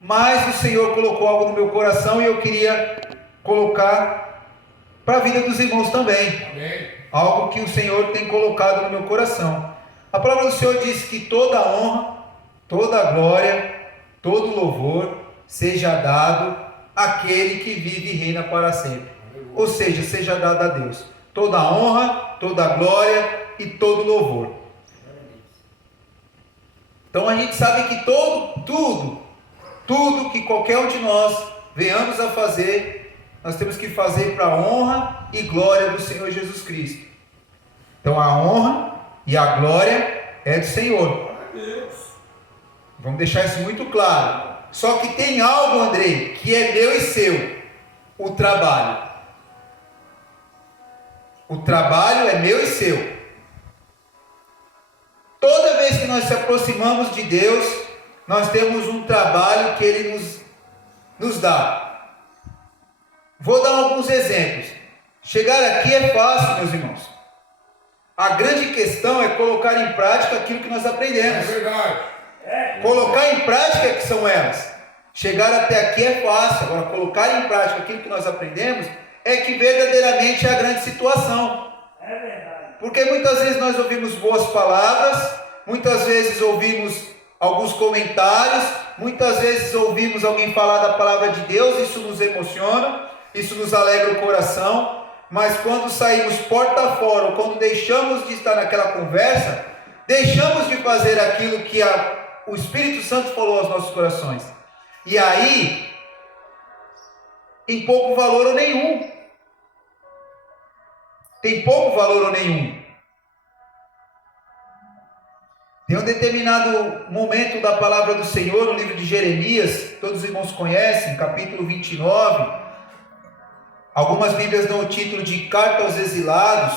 mas o Senhor colocou algo no meu coração e eu queria colocar para a vida dos irmãos também. Amém. Algo que o Senhor tem colocado no meu coração. A palavra do Senhor diz que toda honra, toda glória, todo louvor seja dado àquele que vive e reina para sempre. Ou seja, seja dado a Deus toda honra, toda glória e todo louvor. Então a gente sabe que tudo que qualquer um de nós venhamos a fazer, nós temos que fazer para a honra e glória do Senhor Jesus Cristo. Então a honra e a glória é do Senhor. Vamos deixar isso muito claro. Só que tem algo, Andrei, que é meu e seu: o trabalho. O trabalho é meu e seu. Toda vez que nós se aproximamos de Deus, nós temos um trabalho que Ele nos dá. Vou dar alguns exemplos. Chegar aqui é fácil, meus irmãos. A grande questão é colocar em prática aquilo que nós aprendemos. É verdade. Colocar em prática que são elas. Chegar até aqui é fácil. Agora, colocar em prática aquilo que nós aprendemos é que verdadeiramente é a grande situação. É verdade. Porque muitas vezes nós ouvimos boas palavras, muitas vezes ouvimos alguns comentários, muitas vezes ouvimos alguém falar da palavra de Deus, isso nos emociona, isso nos alegra o coração, mas quando saímos porta fora, ou quando deixamos de estar naquela conversa, deixamos de fazer aquilo que o Espírito Santo falou aos nossos corações. E aí, tem pouco valor ou nenhum. Tem pouco valor ou nenhum. Tem um determinado momento da palavra do Senhor no livro de Jeremias, todos os irmãos conhecem, capítulo 29. Algumas Bíblias dão o título de Carta aos Exilados,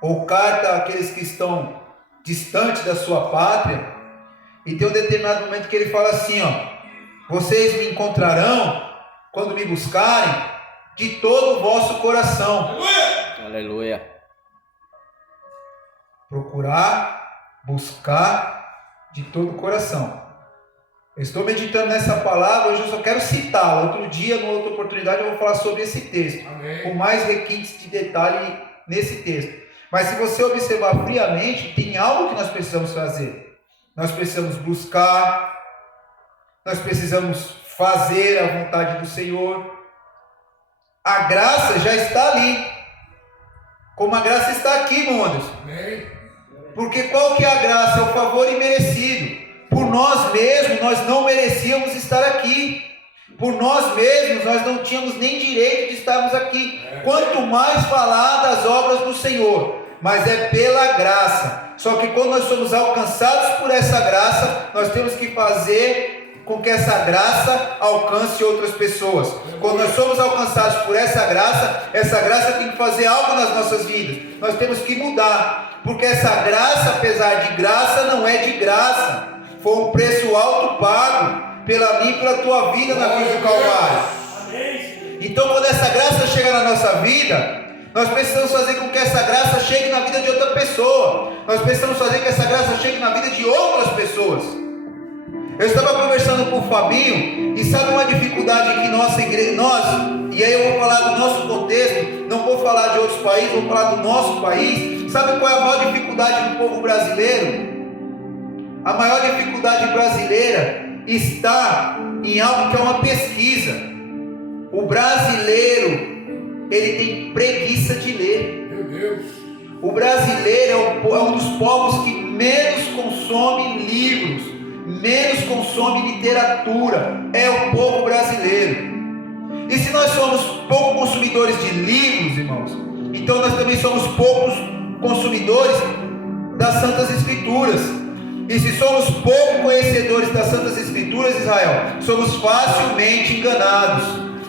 ou Carta àqueles que estão distantes da sua pátria. E tem um determinado momento que ele fala assim, vocês me encontrarão quando me buscarem de todo o vosso coração. Aleluia. Procurar, buscar de todo o coração. Eu estou meditando nessa palavra, hoje eu só quero citá-la. Outro dia, numa outra oportunidade, eu vou falar sobre esse texto. Amém. Com mais requintes de detalhe nesse texto. Mas se você observar friamente, tem algo que nós precisamos fazer. Nós precisamos buscar, nós precisamos fazer a vontade do Senhor. A graça já está ali. Como a graça está aqui, meu Anderson. Amém. Porque qual que é a graça? É o favor imerecido. Por nós mesmos, nós não merecíamos estar aqui. Por nós mesmos, nós não tínhamos nem direito de estarmos aqui. Quanto mais falar das obras do Senhor. Mas é pela graça. Só que quando nós somos alcançados por essa graça, nós temos que fazer com que essa graça alcance outras pessoas. Quando nós somos alcançados por essa graça tem que fazer algo nas nossas vidas. Nós temos que mudar, porque essa graça, apesar de graça, não é de graça. Foi um preço alto pago pela mim e pela tua vida na cruz do Calvário. Então, quando essa graça chega na nossa vida, nós precisamos fazer com que essa graça chegue na vida de outra pessoa. Nós precisamos fazer com que essa graça chegue na vida de outras pessoas. Eu estava conversando com o Fabinho, e sabe uma dificuldade que nossa igreja, e aí eu vou falar do nosso contexto, não vou falar de outros países, vou falar do nosso país. Sabe qual é a maior dificuldade do povo brasileiro? A maior dificuldade brasileira está em algo que é uma pesquisa. O brasileiro, ele tem preguiça de ler. Meu Deus. O brasileiro é um dos povos que menos consome livros, menos consome literatura, é o povo brasileiro. E se nós somos pouco consumidores de livros, irmãos, então nós também somos poucos consumidores das Santas Escrituras. E se somos pouco conhecedores das Santas Escrituras, Israel, somos facilmente enganados.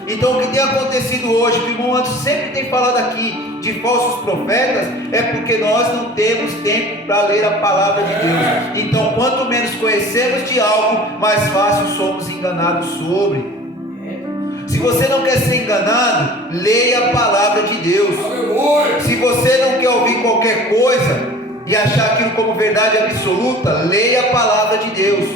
Então o que tem acontecido hoje, que o irmão Anderson sempre tem falado aqui, de falsos profetas, é porque nós não temos tempo para ler a palavra de Deus. Então quanto menos conhecemos de algo, mais fácil somos enganados sobre. Se você não quer ser enganado, leia a palavra de Deus. Aleluia. Se você não quer ouvir qualquer coisa e achar aquilo como verdade absoluta, leia a palavra de Deus.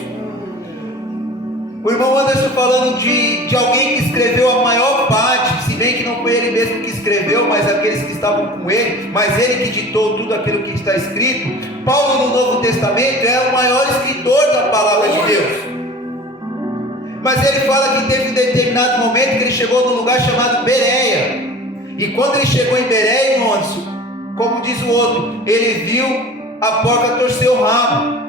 O irmão Anderson falando de alguém que escreveu a maior parte, se bem que não foi ele mesmo que escreveu, mas aqueles que estavam com ele, mas ele que ditou tudo aquilo que está escrito. Paulo no Novo Testamento é o maior escritor da palavra de Deus. Mas ele fala que teve um determinado momento que ele chegou num lugar chamado Bereia. E quando ele chegou em Bereia, irmão Anderson, como diz o outro, ele viu a porca torcer o rabo,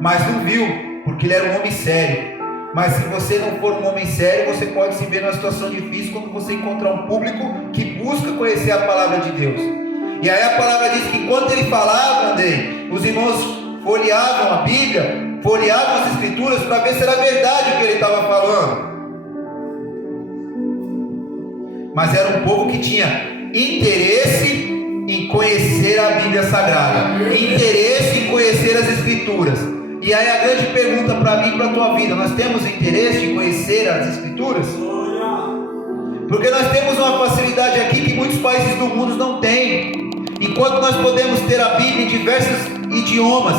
mas não viu, porque ele era um homem sério. Mas se você não for um homem sério, você pode se ver numa situação difícil quando você encontrar um público que busca conhecer a palavra de Deus. E aí a palavra diz que enquanto ele falava, Andrei, os irmãos folheavam a Bíblia, folheavam as Escrituras para ver se era verdade o que ele estava falando. Mas era um povo que tinha interesse em conhecer a Bíblia Sagrada, interesse em conhecer as Escrituras. E aí a grande pergunta para mim e para a tua vida: nós temos interesse em conhecer as Escrituras? Porque nós temos uma facilidade aqui que muitos países do mundo não têm. Enquanto nós podemos ter a Bíblia em diversos idiomas,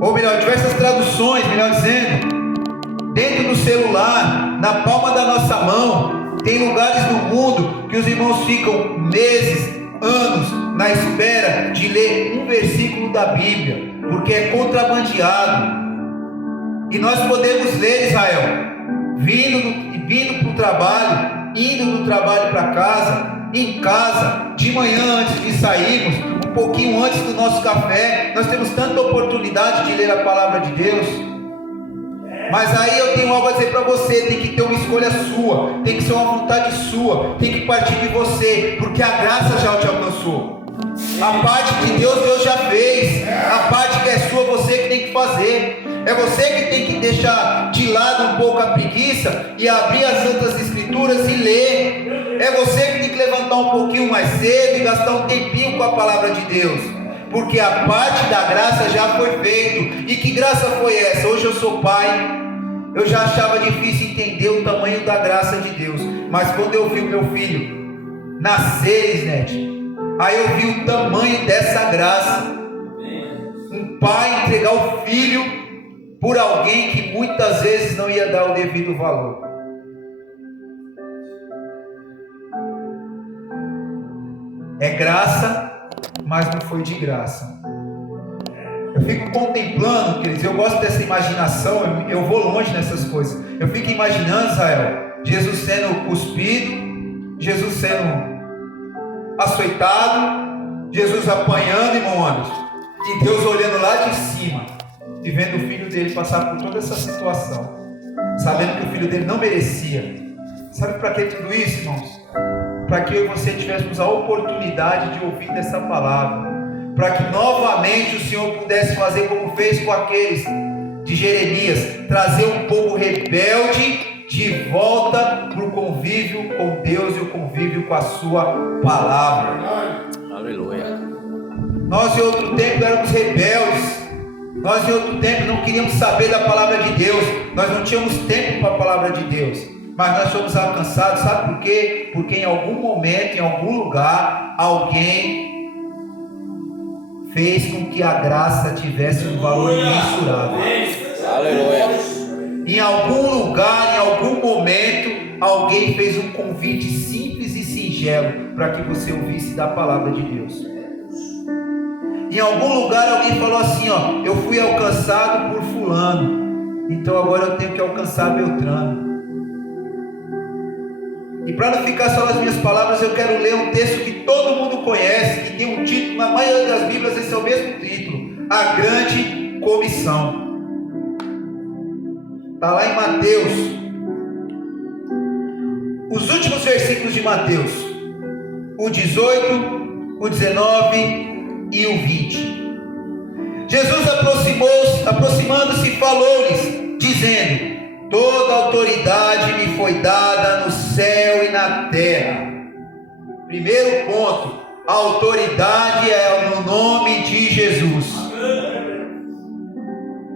ou melhor, diversas traduções, melhor dizendo, dentro do celular, na palma da nossa mão, tem lugares no mundo que os irmãos ficam meses, anos, na espera de ler um versículo da Bíblia, porque é contrabandeado. E nós podemos ler, Israel, vindo para o trabalho, indo do trabalho para casa, em casa, de manhã antes de sairmos, um pouquinho antes do nosso café. Nós temos tanta oportunidade de ler a palavra de Deus. Mas aí eu tenho algo a dizer para você: tem que ter uma escolha sua, tem que ser uma vontade sua, tem que partir de você, porque a graça já te alcançou. A parte de Deus, Deus já fez. A parte que é sua, você que tem que fazer. É você que tem que deixar de lado um pouco a preguiça e abrir as Santas Escrituras e ler. É você que tem que levantar um pouquinho mais cedo e gastar um tempinho com a palavra de Deus, porque a parte da graça já foi feita. E que graça foi essa? Hoje eu sou pai. Eu já achava difícil entender o tamanho da graça de Deus, mas quando eu vi o meu filho nascer, Isnete, aí eu vi o tamanho dessa graça. Um pai entregar o filho por alguém que muitas vezes não ia dar o devido valor. É graça, mas não foi de graça. Eu fico contemplando, queridos, eu gosto dessa imaginação, eu vou longe nessas coisas. Eu fico imaginando, Israel, Jesus sendo cuspido, Jesus sendo açoitado, Jesus apanhando, irmão Anderson, e Deus olhando lá de cima e vendo o filho dele passar por toda essa situação, sabendo que o filho dele não merecia. Sabe para que tudo isso, irmãos? Para que eu e você tivéssemos a oportunidade de ouvir dessa palavra, para que novamente o Senhor pudesse fazer como fez com aqueles de Jeremias, trazer um povo rebelde de volta para o convívio com Deus e o convívio com a sua palavra. Aleluia. Nós em outro tempo éramos rebeldes, nós em outro tempo não queríamos saber da palavra de Deus, nós não tínhamos tempo para a palavra de Deus. Mas nós fomos alcançados, sabe por quê? Porque em algum momento, em algum lugar, alguém fez com que a graça tivesse um valor imensurável. Aleluia. Em algum lugar, em algum momento, alguém fez um convite simples e singelo para que você ouvisse da palavra de Deus. Em algum lugar alguém falou assim: ó, eu fui alcançado por fulano, então agora eu tenho que alcançar Beltrano. E para não ficar só nas minhas palavras, eu quero ler um texto que todo mundo conhece, que tem um título, na maioria das Bíblias esse é o mesmo título: A Grande Comissão. Está lá em Mateus, os últimos versículos de Mateus, o 18, o 19 e o 20. Jesus aproximando-se, falou-lhes, dizendo: toda autoridade me foi dada no céu e na terra. Primeiro ponto: a autoridade é no nome de Jesus.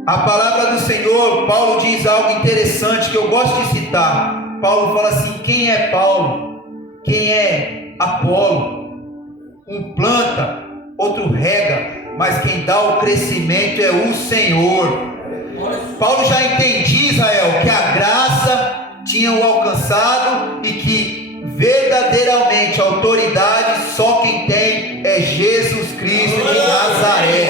A palavra do Senhor, Paulo diz algo interessante que eu gosto de citar. Paulo fala assim: quem é Paulo? Quem é Apolo? Um planta, outro rega, mas quem dá o crescimento é o Senhor. Paulo já entendia, Israel, que a graça tinha o alcançado e que verdadeiramente a autoridade só quem tem é Jesus Cristo de Nazaré.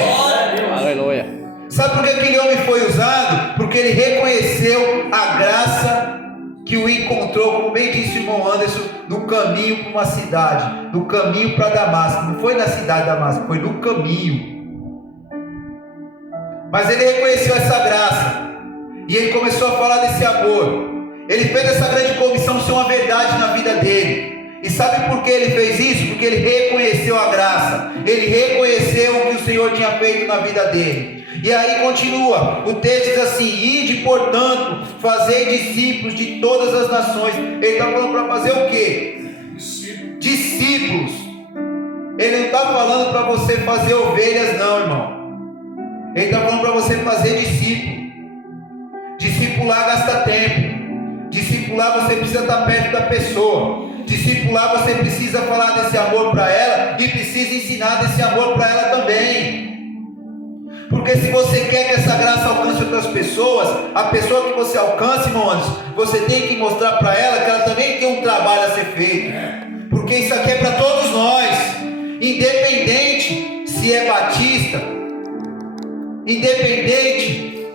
Aleluia. Sabe por que aquele homem foi usado? Porque ele reconheceu a graça que o encontrou, como bem disse o irmão Anderson, no caminho para uma cidade, no caminho para Damasco. Não foi na cidade de Damasco, foi no caminho. Mas ele reconheceu essa graça e ele começou a falar desse amor. Ele fez essa grande comissão ser uma verdade na vida dele. E sabe por que ele fez isso? Porque ele reconheceu a graça, ele reconheceu o que o Senhor tinha feito na vida dele. E aí continua, o texto diz assim: ide, portanto, fazei discípulos de todas as nações. Ele está falando para fazer o quê? Discípulos. Ele não está falando para você fazer ovelhas, não, irmão. Ele está falando para você fazer discípulo. Discipular gasta tempo. Discipular você precisa estar perto da pessoa. Discipular você precisa falar desse amor para ela e precisa ensinar desse amor para ela também. Porque se você quer que essa graça alcance outras pessoas, a pessoa que você alcance, irmãos, você tem que mostrar para ela que ela também tem um trabalho a ser feito. Porque isso aqui é para todos nós, independente se é batista, independente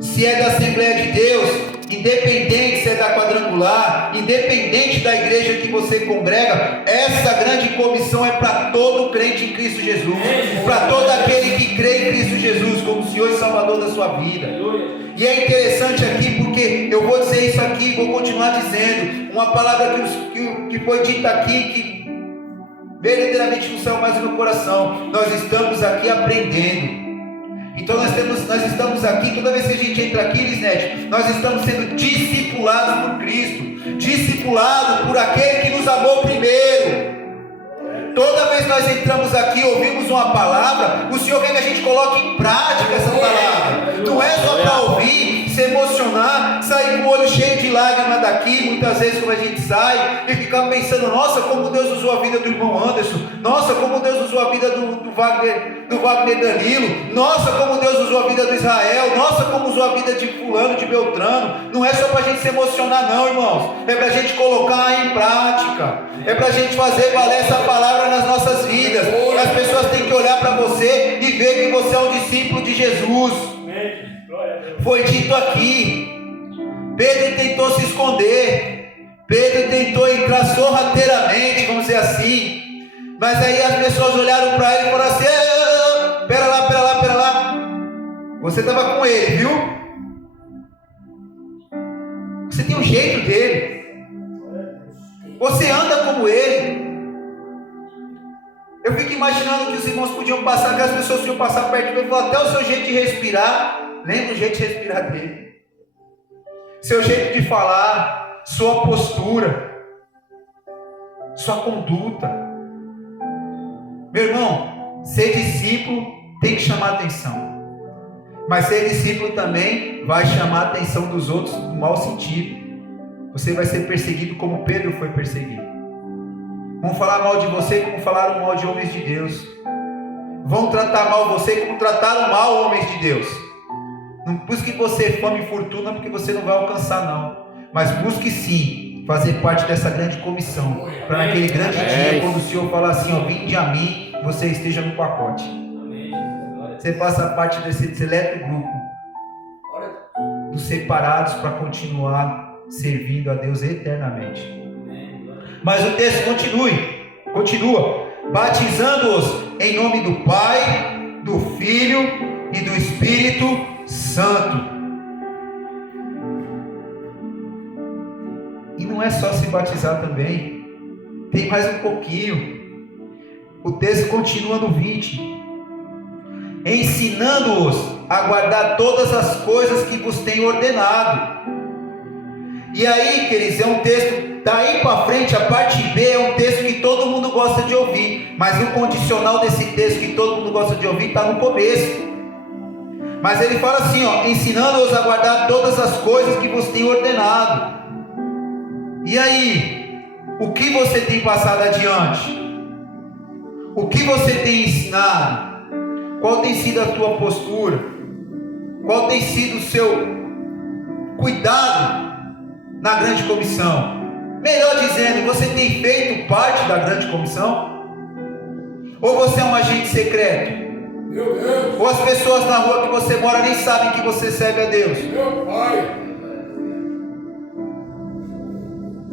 se é da Assembleia de Deus, independente se é da Quadrangular, independente da igreja que você congrega, essa grande comissão é para todo crente em Cristo Jesus, para todo aquele que crê em Cristo Jesus como Senhor e Salvador da sua vida. E é interessante aqui porque eu vou dizer isso aqui, vou continuar dizendo, uma palavra que foi dita aqui, que verdadeiramente não saiu mais do meu coração. Nós estamos aqui aprendendo. Então nós estamos aqui, toda vez que a gente entra aqui, Lisnete, nós estamos sendo discipulados por Cristo, discipulados por aquele que nos amou primeiro. Toda vez que nós entramos aqui, ouvimos uma palavra, o Senhor quer que a gente coloque em prática essa palavra. Não é só para ouvir, se emocionar, sair com o olho cheio de lágrimas daqui, muitas vezes como a gente sai, e ficar pensando: nossa, como Deus usou a vida do irmão Anderson, nossa, como Deus usou a vida do Wagner Danilo, nossa, como Deus usou a vida do Israel, nossa, como usou a vida de fulano, de Beltrano. Não é só para a gente se emocionar não, irmãos, é para a gente colocar em prática, é para a gente fazer valer essa palavra nas nossas vidas. As pessoas têm que olhar para você e ver que você é um discípulo de Jesus. Foi dito aqui, Pedro tentou se esconder, Pedro tentou entrar sorrateiramente, vamos dizer assim, mas aí as pessoas olharam para ele e falaram assim: pera lá, você estava com ele, viu? Você tem o jeito dele, você anda como ele. Eu fico imaginando que os irmãos podiam passar, que as pessoas podiam passar perto dele e falar: até o seu jeito de respirar, lembra o jeito de respirar dele, seu jeito de falar, sua postura, sua conduta. Meu irmão, ser discípulo tem que chamar atenção, mas ser discípulo também vai chamar a atenção dos outros no mau sentido. Você vai ser perseguido como Pedro foi perseguido. Vão falar mal de você como falaram mal de homens de Deus. Vão tratar mal você como trataram mal homens de Deus. Não busque você fama e fortuna, porque você não vai alcançar não. Mas busque sim fazer parte dessa grande comissão, para naquele grande dia, quando o Senhor falar assim: ó, vinde a mim, você esteja no pacote. Você faça parte desse seleto grupo dos separados para continuar servindo a Deus eternamente. Mas o texto continua, batizando-os em nome do Pai, do Filho e do Espírito Santo. E não é só se batizar também, tem mais um pouquinho. O texto continua no 20: ensinando-os a guardar todas as coisas que vos tenho ordenado. E aí, queridos, é um texto, daí para frente, a parte B é um texto que todo mundo gosta de ouvir, mas o condicional desse texto que todo mundo gosta de ouvir está no começo. Mas ele fala assim, ó: ensinando-os a guardar todas as coisas que vos tenho ordenado. E aí, o que você tem passado adiante? O que você tem ensinado? Qual tem sido a tua postura? Qual tem sido o seu cuidado na grande comissão? Melhor dizendo, você tem feito parte da grande comissão? Ou você é um agente secreto? Meu Deus. Ou as pessoas na rua que você mora nem sabem que você serve a Deus? Meu Pai.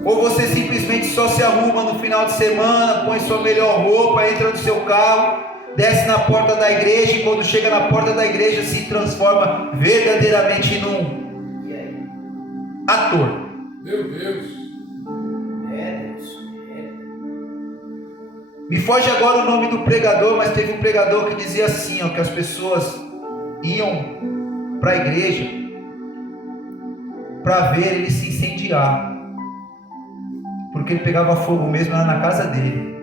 Ou você simplesmente só se arruma no final de semana, põe sua melhor roupa, entra no seu carro, desce na porta da igreja e quando chega na porta da igreja se transforma verdadeiramente num ator? Meu Deus. Me foge agora o nome do pregador, mas teve um pregador que dizia assim, ó, que as pessoas iam para a igreja para ver ele se incendiar, porque ele pegava fogo mesmo lá na casa dele.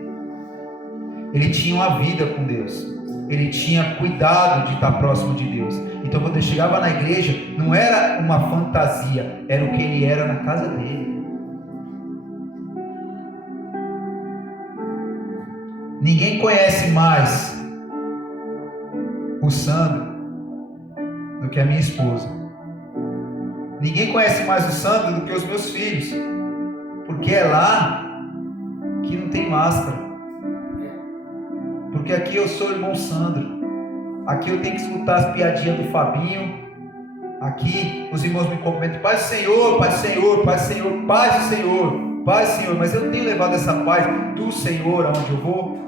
Ele tinha uma vida com Deus, ele tinha cuidado de estar próximo de Deus. Então quando ele chegava na igreja, não era uma fantasia, era o que ele era na casa dele. Ninguém conhece mais o Sandro do que a minha esposa. Ninguém conhece mais o Sandro do que os meus filhos, porque é lá que não tem máscara. Porque aqui eu sou o irmão Sandro. Aqui eu tenho que escutar as piadinhas do Fabinho. Aqui os irmãos me cumprimentam: Pai do Senhor, Pai do Senhor, Pai do Senhor, Pai do Senhor, Pai do Senhor. Mas eu tenho levado essa paz do Senhor aonde eu vou.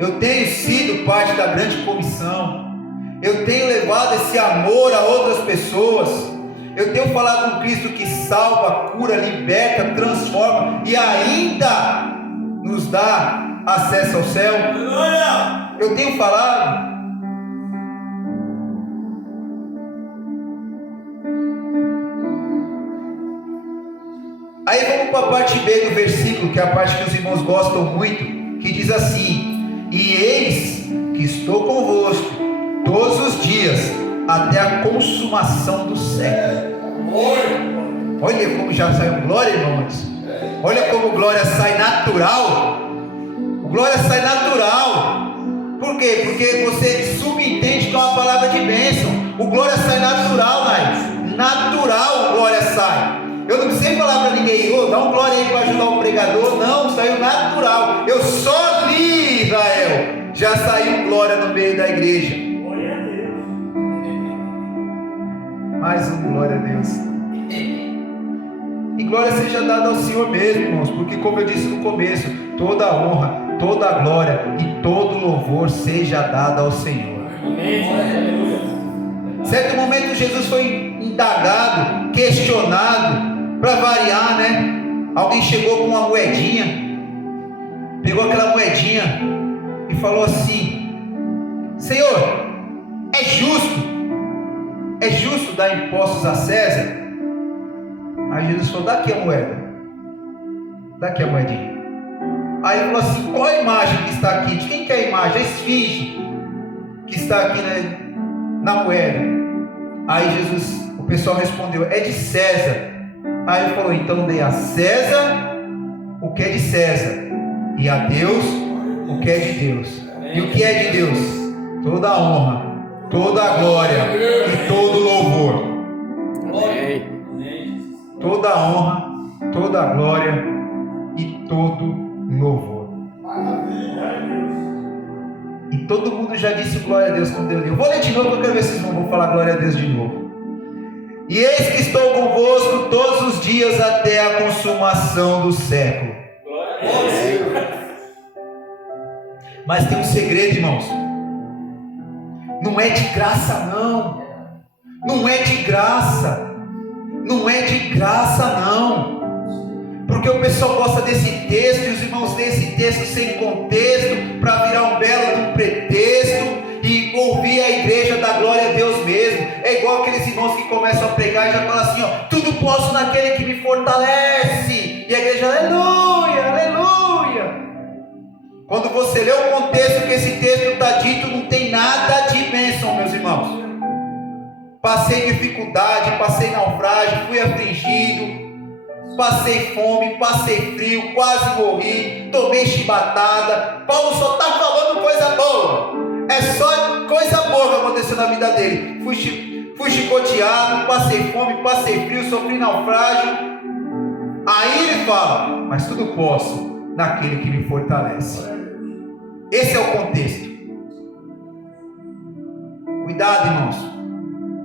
Eu tenho sido parte da grande comissão. Eu tenho levado esse amor a outras pessoas. Eu tenho falado com Cristo que salva, cura, liberta, transforma e ainda nos dá acesso ao céu. Eu tenho falado. Aí vamos para a parte B do versículo, que é a parte que os irmãos gostam muito, que diz assim: e eis que estou convosco todos os dias, até a consumação do século. Olha como já saiu glória, irmãos. Olha como glória sai natural. O glória sai natural. Por quê? Porque você subentende que é uma palavra de bênção. O glória sai natural, mas natural o glória sai. Eu não precisei falar para ninguém: oh, dá um glória aí para ajudar o pregador. Não, saiu natural. Eu só li, Israel. Já saiu glória no meio da igreja. Glória a Deus. Mais um glória a Deus. E glória seja dada ao Senhor mesmo, irmãos. Porque como eu disse no começo, toda a honra, toda a glória e todo louvor seja dado ao Senhor. Certo momento Jesus foi indagado, questionado. Para variar, né? Alguém chegou com uma moedinha, pegou aquela moedinha e falou assim: Senhor, é justo dar impostos a César? Aí Jesus falou: dá aqui a moeda, dá aqui a moedinha. Aí ele falou assim: qual a imagem que está aqui? De quem que é a imagem? A esfinge que está aqui na moeda. Aí Jesus, o pessoal respondeu: é de César. Aí ele falou: então dê a César o que é de César, e a Deus o que é de Deus. E o que é de Deus? Toda a honra, toda a glória e todo o louvor. Toda a honra, toda a glória e todo louvor. E todo mundo já disse glória a Deus quando eu li. Eu vou ler de novo, porque eu quero ver se vocês não vão falar glória a Deus de novo. E eis que estou convosco todos os dias até a consumação do século. Mas tem um segredo, irmãos. Não é de graça, não. Não é de graça. Não é de graça, não. Porque o pessoal gosta desse texto e os irmãos lêem esse texto sem contexto para virar um belo de um pretexto e ouvir a igreja da glória a Deus mesmo. É igual aqueles irmãos que começam a pregar e já falam assim, ó: tudo posso naquele que me fortalece. E a igreja: aleluia, aleluia. Quando você lê o contexto que esse texto está dito, não tem nada de bênção, meus irmãos. Passei dificuldade, passei naufrágio, fui afligido, passei fome, passei frio, quase morri, tomei chibatada. Paulo só está falando coisa boa. É só coisa boa que aconteceu na vida dele. fui chicoteado, passei fome, passei frio, sofri naufrágio. Aí ele fala, mas tudo posso naquele que me fortalece. Esse é o contexto. Cuidado, irmãos.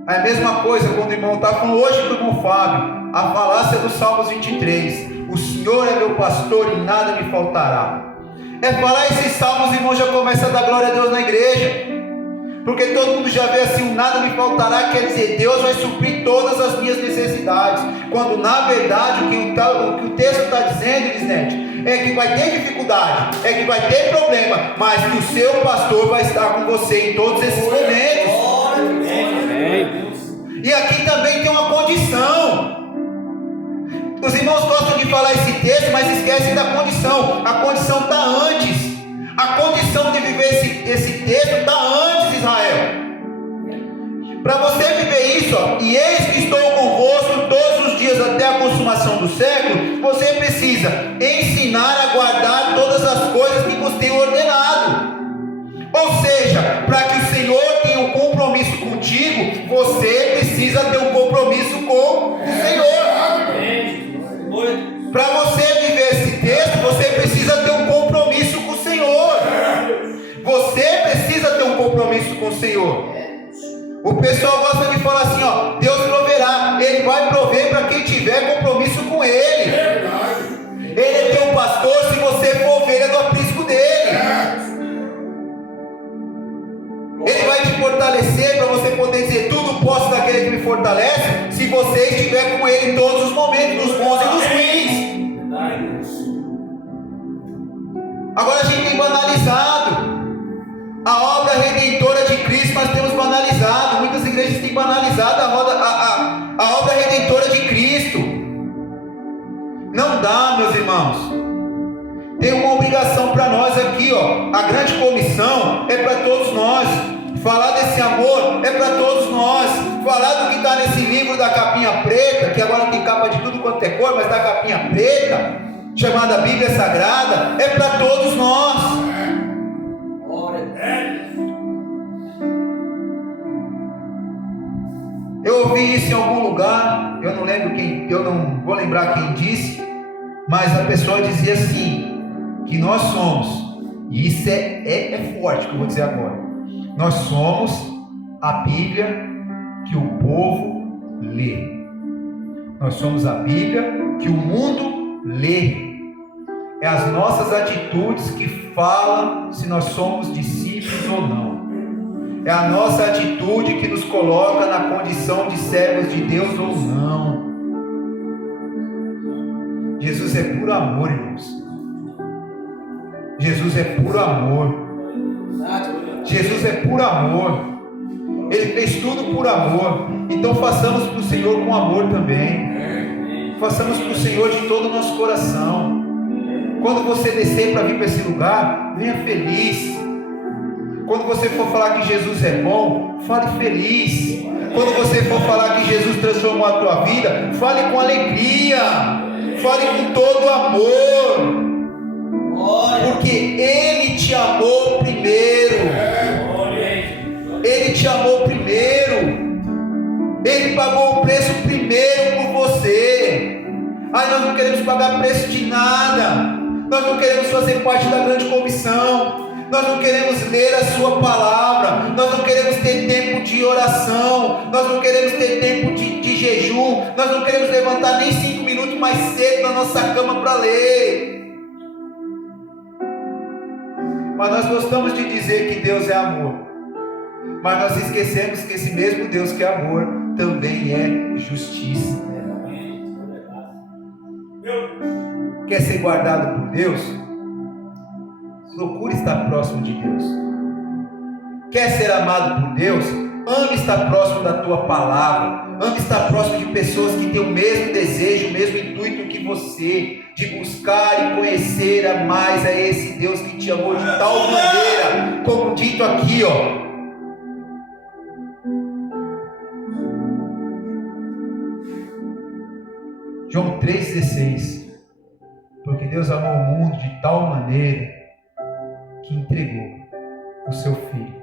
É a mesma coisa quando o irmão está falando hoje para o irmão Fábio, a falácia do Salmos 23. O Senhor é meu pastor e nada me faltará. É falar esses salmos, o irmão já começa a dar glória a Deus na igreja. Porque todo mundo já vê assim, o nada me faltará, quer dizer, Deus vai suprir todas as minhas necessidades. Quando na verdade o que o texto está dizendo, Elisnete, é que vai ter dificuldade, é que vai ter problema, mas que o seu pastor vai estar com você em todos esses momentos. E aqui também tem uma condição. Os irmãos gostam de falar esse texto, mas esquecem da condição. A condição está antes. A condição de viver esse texto está antes, Israel. Para você viver isso, ó, e eis que estou convosco todos os dias até a consumação do século, você precisa ensinar a guardar todas as coisas que vos tenho ordenado. Ou seja, para que o Senhor tenha um compromisso contigo, você precisa ter um compromisso com o Senhor. Para você viver esse texto, você precisa ter um compromisso com o Senhor. Você precisa ter um compromisso com o Senhor. O pessoal gosta de falar assim, ó, Deus proverá. Ele vai prover para quem tiver compromisso com Ele. Ele é teu pastor se você for ovelha do aprisco dele. Ele vai te fortalecer para você poder dizer tudo posso daquele que me fortalece, se você estiver com Ele em todos os momentos, nos bons e nos ruins. Agora a gente tem banalizado a obra redentora de Cristo, nós temos banalizado. Muitas igrejas têm banalizado a obra redentora de Cristo. Não dá, meus irmãos. Tem uma obrigação para nós aqui, ó. A grande comissão é para todos nós. Falar desse amor é para todos nós. Falar do que está nesse livro da capinha preta, que agora tem capa de tudo quanto é cor, mas da capinha preta, chamada Bíblia Sagrada, é para todos nós. Eu ouvi isso em algum lugar, eu não lembro quem, eu não vou lembrar quem disse, mas a pessoa dizia assim, que nós somos, e isso é forte que eu vou dizer agora, nós somos a Bíblia que o povo lê. Nós somos a Bíblia que o mundo lê. É as nossas atitudes que falam se nós somos discípulos ou não. É a nossa atitude que nos coloca na condição de servos de Deus ou não. Jesus é puro amor, irmãos. Jesus é puro amor. Jesus é puro amor. Ele fez tudo por amor. Então façamos para o Senhor com amor também. Façamos para o Senhor de todo o nosso coração. Quando você descer para vir para esse lugar, venha feliz. Quando você for falar que Jesus é bom, fale feliz. Quando você for falar que Jesus transformou a tua vida, fale com alegria. Fale com todo amor. Porque Ele te amou primeiro. Ele te amou primeiro. Ele pagou o preço primeiro por você. Ai, nós não queremos pagar preço de nada. Nós não queremos fazer parte da grande comissão. Nós não queremos ler a sua palavra. Nós não queremos ter tempo de oração. Nós não queremos ter tempo de jejum. Nós não queremos levantar nem 5 minutos mais cedo na nossa cama para ler. Mas nós gostamos de dizer que Deus é amor. Mas nós esquecemos que esse mesmo Deus que é amor também é justiça. Quer ser guardado por Deus? Procure estar próximo de Deus. Quer ser amado por Deus? Ame estar próximo da tua palavra. Ame estar próximo de pessoas que têm o mesmo desejo, o mesmo intuito que você, de buscar e conhecer mais a esse Deus que te amou de tal maneira, como dito aqui, ó. João 3,16. Porque Deus amou o mundo de tal maneira que entregou o seu Filho,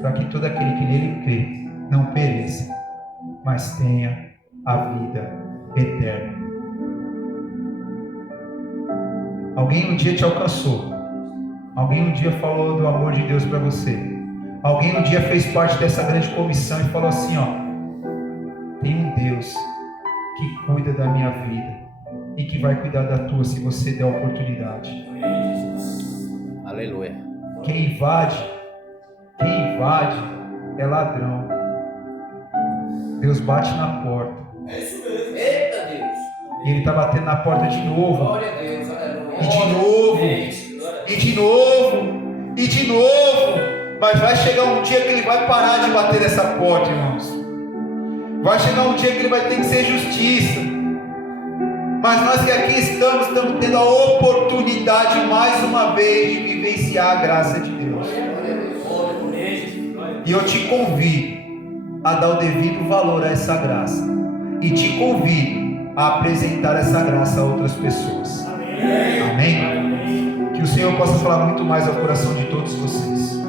para que todo aquele que nele crê não pereça, mas tenha a vida eterna. Alguém um dia te alcançou. Alguém um dia falou do amor de Deus para você. Alguém um dia fez parte dessa grande comissão e falou assim, ó: tem um Deus que cuida da minha vida e que vai cuidar da tua se você der a oportunidade. Aleluia. Quem invade é ladrão. Deus bate na porta. É isso mesmo. Eita Deus. E Ele está batendo na porta de novo. Glória a Deus. Aleluia. E de novo. E de novo. E de novo. Mas vai chegar um dia que Ele vai parar de bater nessa porta, irmãos. Vai chegar um dia que Ele vai ter que ser justiça. Mas nós que aqui estamos tendo a oportunidade mais uma vez de vivenciar a graça de Deus. E eu te convido a dar o devido valor a essa graça. E te convido a apresentar essa graça a outras pessoas. Amém? Que o Senhor possa falar muito mais ao coração de todos vocês.